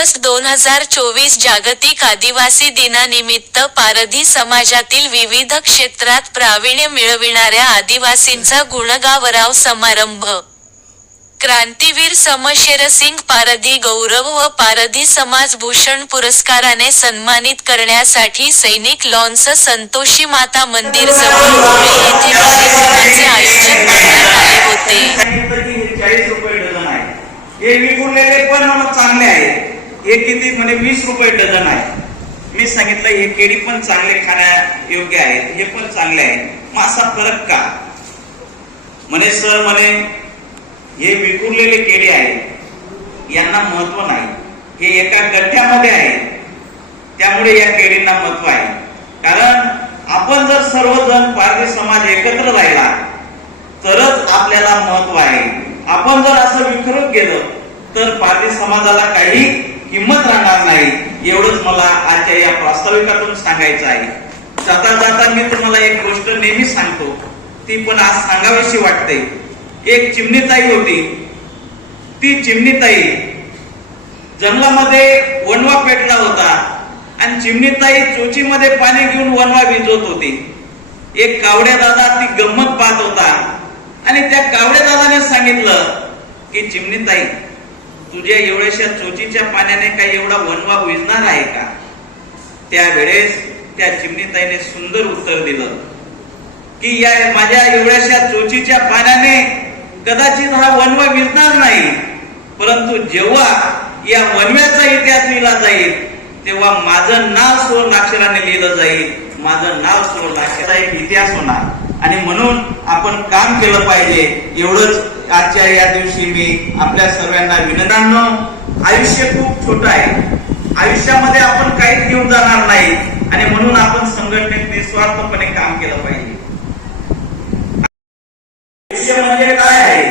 August 2024 जागतिक आदिवासी दिनानिमित्त पारधी समाजातील विविध क्षेत्रात प्रावीण्य मिळविणाऱ्या आदिवासींचा गुणगावराव समारंभ. क्रांतीवीर समशेरसिंग पारधी गौरव व पारधी समाज भूषण पुरस्काराने सन्मानित करण्यासाठी सैनिक लॉन्स संतोषी माता मंदिर जवळ पुणे येथे कार्यक्रमाचे आयोजन करण्यात आले होते. 40 रुपये डझन आहे. हे विकूनलेले पण चांगले आहेत. हे किती म्हणजे 20 रुपये डझन आहे. मी सांगितलं हे केळी पण चांगले खाण्या योग्य आहेत, हे पण चांगले आहे. मग असा फरक का म्हणे सर म्हणे हे विखुरलेले केळी आहेत, यांना महत्व नाही. हे एका गठ्ठ्यामध्ये आहे, त्यामुळे या केळींना महत्व आहे. कारण आपण जर सर्वजण पारधी समाज एकत्र राहिला तरच आपल्याला महत्व आहे. आपण जर असं विखुरत गेलं तर पारधी समाजाला काही किंमत राहणार नाही. एवढंच मला आजच्या या प्रास्ताविकातून सांगायचं आहे. जाता जाता मी तुम्हाला एक गोष्ट नेहमी सांगतो, ती पण आज सांगावीशी वाटते. एक चिमणीताई होती. ती चिमणीताई जंगलामध्ये वणवा पेटला होता आणि चिमणीताई चोचीमध्ये पाणी घेऊन वणवा भिजवत होती. एक कावड्या दादा ती गंमत पाहत होता आणि त्या कावड्या दादाने सांगितलं की चिमणीताई, तुझ्या एवढ्याशा चोचीच्या पाण्याने काही एवढा वणवा भिजणार आहे का? त्यावेळेस त्या चिमणीताईने सुंदर उत्तर दिलं की या माझ्या एवढ्याशा चोचीच्या पाण्याने कदाचित हा वणवा भिजणार नाही, परंतु जेव्हा या वणव्याचा इतिहास लिहिला जाईल तेव्हा माझं नाव सुवर्ण अक्षराने लिहिलं जाईल. माझं नाव सुवर्ण अक्षराचा एक इतिहास होणार आणि म्हणून आपण काम केलं पाहिजे. एवढंच आजच्या या दिवशी मी आपल्या सर्वांना विनंती. आयुष्य खूप छोटं आहे. आयुष्यामध्ये आपण काहीच घेऊन जाणार नाही आणि म्हणून आपण संघटनेत निस्वार्थपणे काम केलं पाहिजे. आयुष्य म्हणजे काय आहे?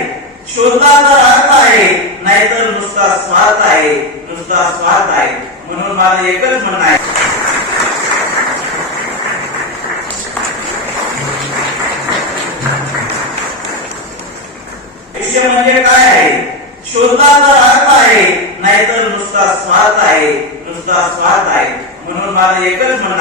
शोधला तर अर्थ आहे, नाहीतर नुसता स्वार्थ आहे. नुसता स्वार्थ आहे. म्हणून माझं एकच म्हणणं आहे, आयुष्य म्हणजे काय आहे? शोधला तर अर्थ आहे, नाहीतर नुसता स्वार्थ आहे. नुसता स्वार्थ आहे. म्हणून माझं एकच म्हणणं आहे.